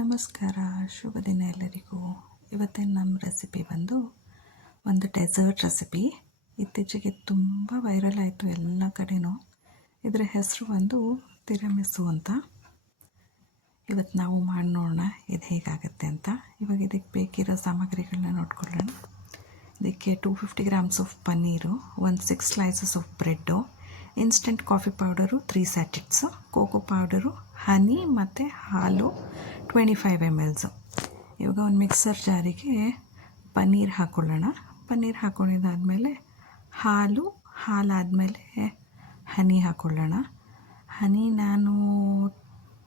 ನಮಸ್ಕಾರ, ಶುಭ ದಿನ ಎಲ್ಲರಿಗೂ. ಇವತ್ತಿನ ನಮ್ಮ ರೆಸಿಪಿ ಬಂದು ಒಂದು ಡೆಸರ್ಟ್ ರೆಸಿಪಿ. ಇತ್ತೀಚೆಗೆ ತುಂಬ ವೈರಲ್ ಆಯಿತು ಎಲ್ಲ ಕಡೆನೂ. ಇದರ ಹೆಸರು ಬಂದು ತಿರಮಿಸು ಅಂತ. ಇವತ್ತು ನಾವು ಮಾಡಿ ನೋಡೋಣ ಇದು ಹೇಗಾಗುತ್ತೆ ಅಂತ. ಇವಾಗ ಇದಕ್ಕೆ ಬೇಕಿರೋ ಸಾಮಗ್ರಿಗಳನ್ನ ನೋಡ್ಕೊಳ್ಳೋಣ. ಇದಕ್ಕೆ 250 grams of paneer, 6 slices of bread, instant coffee powder 3 sachets, cocoa powder, honey ಮತ್ತು ಹಾಲು 25 ml. ಇವಾಗ ಒಂದು ಮಿಕ್ಸರ್ ಜಾರಿಗೆ ಪನ್ನೀರ್ ಹಾಕ್ಕೊಳ್ಳೋಣ. ಪನ್ನೀರ್ ಹಾಕ್ಕೊಂಡಿದ್ದಾದಮೇಲೆ ಹಾಲಾದಮೇಲೆ ಹನಿ ಹಾಕ್ಕೊಳ್ಳೋಣ. ಹನಿ ನಾನು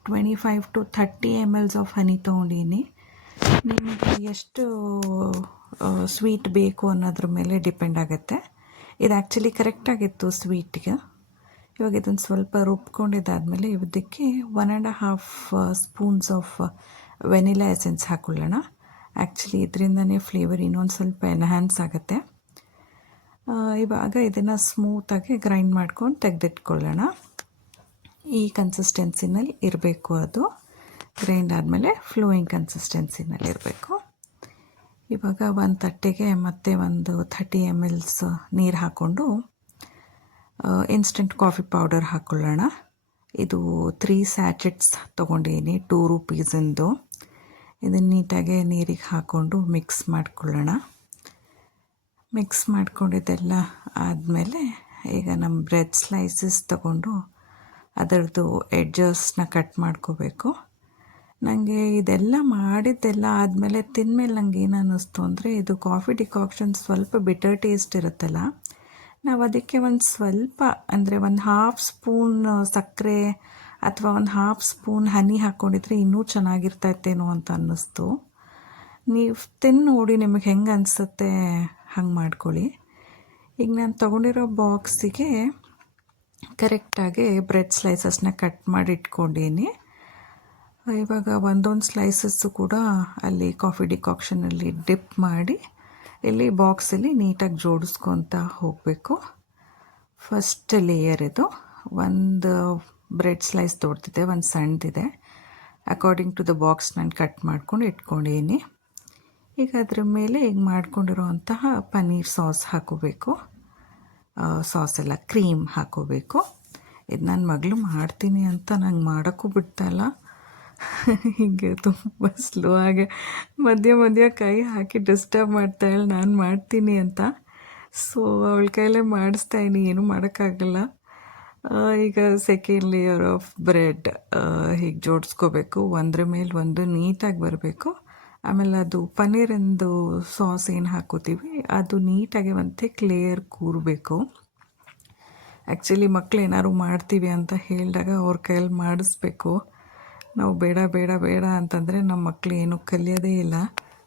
25 to 30 ml ಆಫ್ ಹನಿ ತೊಗೊಂಡಿನಿ. ನಿಮಗೆ ಎಷ್ಟು ಸ್ವೀಟ್ ಬೇಕು ಅನ್ನೋದ್ರ ಮೇಲೆ ಡಿಪೆಂಡ್ ಆಗುತ್ತೆ. ಇದು ಆ್ಯಕ್ಚುಲಿ ಕರೆಕ್ಟಾಗಿತ್ತು ಸ್ವೀಟಿಗೆ. ಇವಾಗ ಇದನ್ನು ಸ್ವಲ್ಪ ರುಬ್ಕೊಂಡಿದ್ದಾದಮೇಲೆ ಇದಕ್ಕೆ 1.5 ಸ್ಪೂನ್ಸ್ ಆಫ್ ವೆನಿಲಾ ಎಸೆನ್ಸ್ ಹಾಕ್ಕೊಳ್ಳೋಣ. ಆ್ಯಕ್ಚುಲಿ ಇದರಿಂದನೇ ಫ್ಲೇವರ್ ಇನ್ನೊಂದು ಸ್ವಲ್ಪ ಎನ್ಹ್ಯಾನ್ಸ್ ಆಗುತ್ತೆ. ಇವಾಗ ಇದನ್ನು ಸ್ಮೂತಾಗಿ ಗ್ರೈಂಡ್ ಮಾಡ್ಕೊಂಡು ತೆಗೆದಿಟ್ಕೊಳ್ಳೋಣ. ಈ ಕನ್ಸಿಸ್ಟೆನ್ಸಿನಲ್ಲಿ ಇರಬೇಕು. ಅದು ಗ್ರೈಂಡ್ ಆದಮೇಲೆ ಫ್ಲೋಯಿಂಗ್ ಕನ್ಸಿಸ್ಟೆನ್ಸಿನಲ್ಲಿ ಇರಬೇಕು. ಇವಾಗ ಒಂದು ತಟ್ಟೆಗೆ ಮತ್ತೆ ಒಂದು 30 ml ನೀರು ಹಾಕ್ಕೊಂಡು ಇನ್ಸ್ಟೆಂಟ್ ಕಾಫಿ ಪೌಡರ್ ಹಾಕ್ಕೊಳ್ಳೋಣ. ಇದು 3 ಸ್ಯಾಚೆಟ್ಸ್ ತೊಗೊಂಡಿದ್ದೀನಿ, 2 ರೂಪೀಸಿಂದು. ಇದನ್ನು ನೀಟಾಗಿ ನೀರಿಗೆ ಹಾಕ್ಕೊಂಡು ಮಿಕ್ಸ್ ಮಾಡ್ಕೊಳ್ಳೋಣ. ಮಿಕ್ಸ್ ಮಾಡ್ಕೊಂಡಿದ್ದೆಲ್ಲ ಆದಮೇಲೆ ಈಗ ನಮ್ಮ ಬ್ರೆಡ್ ಸ್ಲೈಸಸ್ ತೊಗೊಂಡು ಅದರದ್ದು ಎಡ್ಜಸ್ನ ಕಟ್ ಮಾಡ್ಕೋಬೇಕು. ನನಗೆ ಇದೆಲ್ಲ ಮಾಡಿದ್ದೆಲ್ಲ ಆದಮೇಲೆ ತಿಂದಮೇಲೆ ನನಗೆ ಏನು ಅನ್ನಿಸ್ತು ಅಂದರೆ, ಇದು ಕಾಫಿ ಡಿಕಾಕ್ಷನ್ ಸ್ವಲ್ಪ ಬಿಟರ್ ಟೇಸ್ಟ್ ಇರುತ್ತಲ್ಲ, ನಾವು ಅದಕ್ಕೆ ಒಂದು ಸ್ವಲ್ಪ ಅಂದರೆ ಒಂದು 1/2 ಸ್ಪೂನ್ ಸಕ್ಕರೆ ಅಥವಾ ಒಂದು 1/2 ಸ್ಪೂನ್ ಹನಿ ಹಾಕ್ಕೊಂಡಿದ್ರೆ ಇನ್ನೂ ಚೆನ್ನಾಗಿರ್ತೈತೇನೋ ಅಂತ ಅನ್ನಿಸ್ತು. ನೀವು ತಿಂದು ನೋಡಿ, ನಿಮಗೆ ಹೆಂಗೆ ಅನಿಸುತ್ತೆ ಹಂಗೆ ಮಾಡ್ಕೊಳ್ಳಿ. ಈಗ ನಾನು ತೊಗೊಂಡಿರೋ ಬಾಕ್ಸಿಗೆ ಕರೆಕ್ಟಾಗಿ ಬ್ರೆಡ್ ಸ್ಲೈಸಸ್ನ ಕಟ್ ಮಾಡಿ ಇಟ್ಕೊಂಡೀನಿ. ಇವಾಗ ಒಂದೊಂದು ಸ್ಲೈಸಸ್ಸು ಕೂಡ ಅಲ್ಲಿ ಕಾಫಿ ಡಿಕಾಕ್ಷನಲ್ಲಿ ಡಿಪ್ ಮಾಡಿ ಇಲ್ಲಿ ಬಾಕ್ಸಲ್ಲಿ ನೀಟಾಗಿ ಜೋಡಿಸ್ಕೊತ ಹೋಗಬೇಕು. ಫಸ್ಟ್ ಲೇಯರ್ ಇದು. ಒಂದು ಬ್ರೆಡ್ ಸ್ಲೈಸ್ ದೊಡ್ಡದಿದೆ, ಒಂದು ಸಣ್ಣದಿದೆ. ಅಕಾರ್ಡಿಂಗ್ ಟು ದ ಬಾಕ್ಸ್ ನಾನು ಕಟ್ ಮಾಡ್ಕೊಂಡು ಇಟ್ಕೊಂಡಿದ್ದೀನಿ. ಈಗ ಅದ್ರ ಮೇಲೆ ಈಗ ಮಾಡ್ಕೊಂಡಿರೋಂತಹ ಪನ್ನೀರ್ ಸಾಸ್ ಹಾಕೋಬೇಕು. ಸಾಸ್ ಎಲ್ಲ ಕ್ರೀಮ್ ಹಾಕೋಬೇಕು. ಇದು ನನ್ನ ಮಗಳು ಮಾಡ್ತೀನಿ ಅಂತ ನಂಗೆ ಮಾಡೋಕ್ಕೂ ಬಿಡ್ತಾಯಿಲ್ಲ. ಹೀಗೆ ತುಂಬ ಸ್ಲೋ ಆಗಿ ಮಧ್ಯ ಕೈ ಹಾಕಿ ಡಿಸ್ಟರ್ಬ್ ಮಾಡ್ತಾಯಿಲ್ಲ ನಾನು ಮಾಡ್ತೀನಿ ಅಂತ. ಸೊ ಅವಳ ಕೈಲೇ ಮಾಡಿಸ್ತಾಯಿನಿ, ಏನೂ ಮಾಡೋಕ್ಕಾಗಲ್ಲ. ಈಗ ಸೆಕೆಂಡ್ ಲೇಯರ್ ಆಫ್ ಬ್ರೆಡ್ ಹೀಗೆ ಜೋಡಿಸ್ಕೋಬೇಕು. ಒಂದ್ರ ಮೇಲೆ ಒಂದು ನೀಟಾಗಿ ಬರಬೇಕು. ಆಮೇಲೆ ಅದು ಪನ್ನೀರಿಂದು ಸಾಸ್ ಏನು ಹಾಕೋತೀವಿ ಅದು ನೀಟಾಗಿ ಒಂದು ಥಿಕ್ ಲೇಯರ್ ಕೂರಬೇಕು. ಆ್ಯಕ್ಚುಲಿ ಮಕ್ಳು ಏನಾದ್ರು ಮಾಡ್ತೀವಿ ಅಂತ ಹೇಳಿದಾಗ ಅವ್ರ ಕೈಯಲ್ಲಿ ಮಾಡಿಸ್ಬೇಕು. ನಾವು ಬೇಡ ಬೇಡ ಬೇಡ ಅಂತಂದರೆ ನಮ್ಮ ಮಕ್ಕಳು ಏನೂ ಕಲಿಯೋದೇ ಇಲ್ಲ.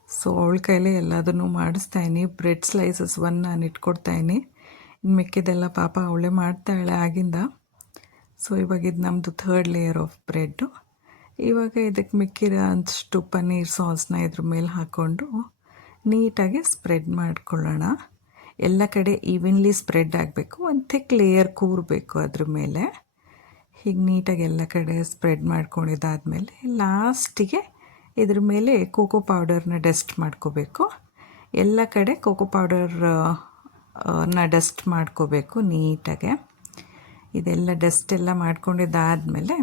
ಸೊ ಅವಳ ಕೈಲೇ ಎಲ್ಲದನ್ನು ಮಾಡಿಸ್ತಾಯಿನಿ. ಬ್ರೆಡ್ ಸ್ಲೈಸಸ್ ನಾನು ಇಟ್ಕೊಡ್ತಾಯಿನಿ. ಇನ್ನು ಮಿಕ್ಕಿದೆಲ್ಲ ಪಾಪ ಅವಳೇ ಮಾಡ್ತಾಳೆ ಆಗಿಂದ. ಸೊ ಇವಾಗ ಇದು ನಮ್ಮದು 3rd ಲೇಯರ್ ಆಫ್ ಬ್ರೆಡ್ಡು. ಇವಾಗ ಇದಕ್ಕೆ ಮಿಕ್ಕಿರೋ ಅಷ್ಟು ಪನ್ನೀರ್ ಸಾಸ್ನ ಇದ್ರ ಮೇಲೆ ಹಾಕ್ಕೊಂಡು ನೀಟಾಗಿ ಸ್ಪ್ರೆಡ್ ಮಾಡ್ಕೊಳ್ಳೋಣ. ಎಲ್ಲ ಕಡೆ ಈವನ್ಲಿ ಸ್ಪ್ರೆಡ್ ಆಗಬೇಕು. ಒಂದು ಥಿಕ್ ಲೇಯರ್ ಕೂರಬೇಕು ಅದ್ರ ಮೇಲೆ. ಹೀಗೆ ನೀಟಾಗಿ ಎಲ್ಲ ಕಡೆ ಸ್ಪ್ರೆಡ್ ಮಾಡ್ಕೊಂಡಿದ್ದಾದಮೇಲೆ ಲಾಸ್ಟಿಗೆ ಇದ್ರ ಮೇಲೆ ಕೋಕೋ ಪೌಡರ್ನ ಡಸ್ಟ್ ಮಾಡ್ಕೋಬೇಕು. ಎಲ್ಲ ಕಡೆ ಕೋಕೋ ಪೌಡರ್ನ ಡಸ್ಟ್ ಮಾಡ್ಕೋಬೇಕು ನೀಟಾಗೆ. ಇದೆಲ್ಲ ಡಸ್ಟ್ ಎಲ್ಲ ಮಾಡ್ಕೊಂಡಿದ್ದಾದಮೇಲೆ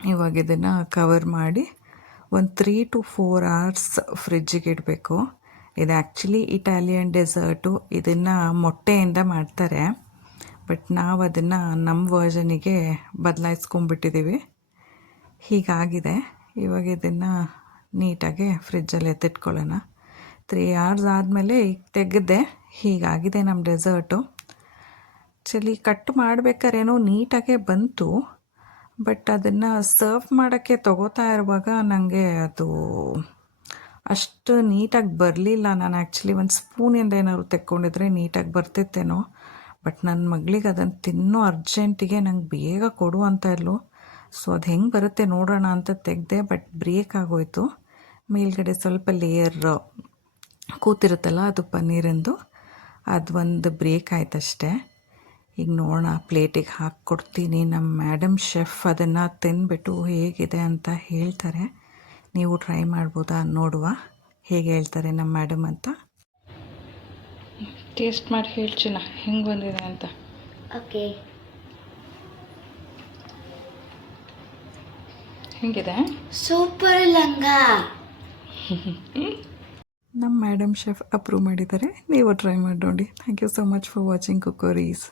ಇವಾಗ ಇದನ್ನು ಕವರ್ ಮಾಡಿ ಒಂದು 3 to 4 hours ಫ್ರಿಜ್ಜಿಗೆ ಇಡಬೇಕು. ಇದು ಆ್ಯಕ್ಚುಲಿ ಇಟಾಲಿಯನ್ ಡೆಸರ್ಟು. ಇದನ್ನು ಮೊಟ್ಟೆಯಿಂದ ಮಾಡ್ತಾರೆ, ಬಟ್ ನಾವು ಅದನ್ನು ನಮ್ಮ ವರ್ಷನಿಗೆ ಬದಲಾಯಿಸ್ಕೊಂಡ್ಬಿಟ್ಟಿದ್ದೀವಿ. ಹೀಗಾಗಿದೆ. ಇವಾಗ ಇದನ್ನು ನೀಟಾಗಿ ಫ್ರಿಜ್ಜಲ್ಲಿ ಎತ್ತಿಟ್ಕೊಳ್ಳೋಣ. 3 hours ಆದಮೇಲೆ ಈಗ ತೆಗೆದೆ. ಹೀಗಾಗಿದೆ ನಮ್ಮ ಡೆಸರ್ಟು. ಆ್ಯಕ್ಚುಲಿ ಕಟ್ ಮಾಡಬೇಕಾದ್ರೇನೋ ನೀಟಾಗೇ ಬಂತು, ಬಟ್ ಅದನ್ನು ಸರ್ವ್ ಮಾಡೋಕ್ಕೆ ತೊಗೋತಾ ಇರುವಾಗ ನನಗೆ ಅದು ಅಷ್ಟು ನೀಟಾಗಿ ಬರಲಿಲ್ಲ. ನಾನು ಆ್ಯಕ್ಚುಲಿ ಒಂದು ಸ್ಪೂನಿಂದ ಏನಾದ್ರು ತೆಕ್ಕೊಂಡಿದ್ರೆ ನೀಟಾಗಿ ಬರ್ತಿತ್ತೇನೋ. ಬಟ್ ನನ್ನ ಮಗಳಿಗೆ ಅದನ್ನು ತಿನ್ನೋ ಅರ್ಜೆಂಟಿಗೆ ನಂಗೆ ಬೇಗ ಕೊಡು ಅಂತ ಇರಲು. ಸೊ ಅದು ಹೆಂಗೆ ಬರುತ್ತೆ ನೋಡೋಣ ಅಂತ ತೆಗೆದೆ, ಬಟ್ ಬ್ರೇಕ್ ಆಗೋಯ್ತು. ಮೇಲ್ಗಡೆ ಸ್ವಲ್ಪ ಲೇಯರ್ ಕೂತಿರುತ್ತಲ್ಲ ಅದು ಪನ್ನೀರಿಂದು, ಅದು ಒಂದು ಬ್ರೇಕ್ ಆಯ್ತಷ್ಟೇ. ಈಗ ನೋಡೋಣ, ಪ್ಲೇಟಿಗೆ ಹಾಕ್ಕೊಡ್ತೀನಿ. ನಮ್ಮ ಮೇಡಮ್ ಶೆಫ್ ಅದನ್ನು ತಿಂದ್ಬಿಟ್ಟು ಹೇಗಿದೆ ಅಂತ ಹೇಳ್ತಾರೆ. ನೀವು ಟ್ರೈ ಮಾಡ್ಬೋದಾ ನೋಡುವ ಹೇಗೆ ಹೇಳ್ತಾರೆ ನಮ್ಮ ಮೇಡಮ್ ಅಂತ. ಟೇಸ್ಟ್ ಮಾಡಿ ಹೇಳ್ಚಿನ ಹೆಂಗೆ ಬಂದಿದೆ ಅಂತ. ಓಕೆ, ಹೆಂಗಿದೆ? ಸೂಪರ್ ಲಂಗ. ನಮ್ಮ ಮೇಡಮ್ ಶೆಫ್ ಅಪ್ರೂವ್ ಮಾಡಿದ್ದಾರೆ, ನೀವು ಟ್ರೈ ಮಾಡಿ ನೋಡಿ. Thank you so much for watching ಕುಕ್ಕರೀಸ್.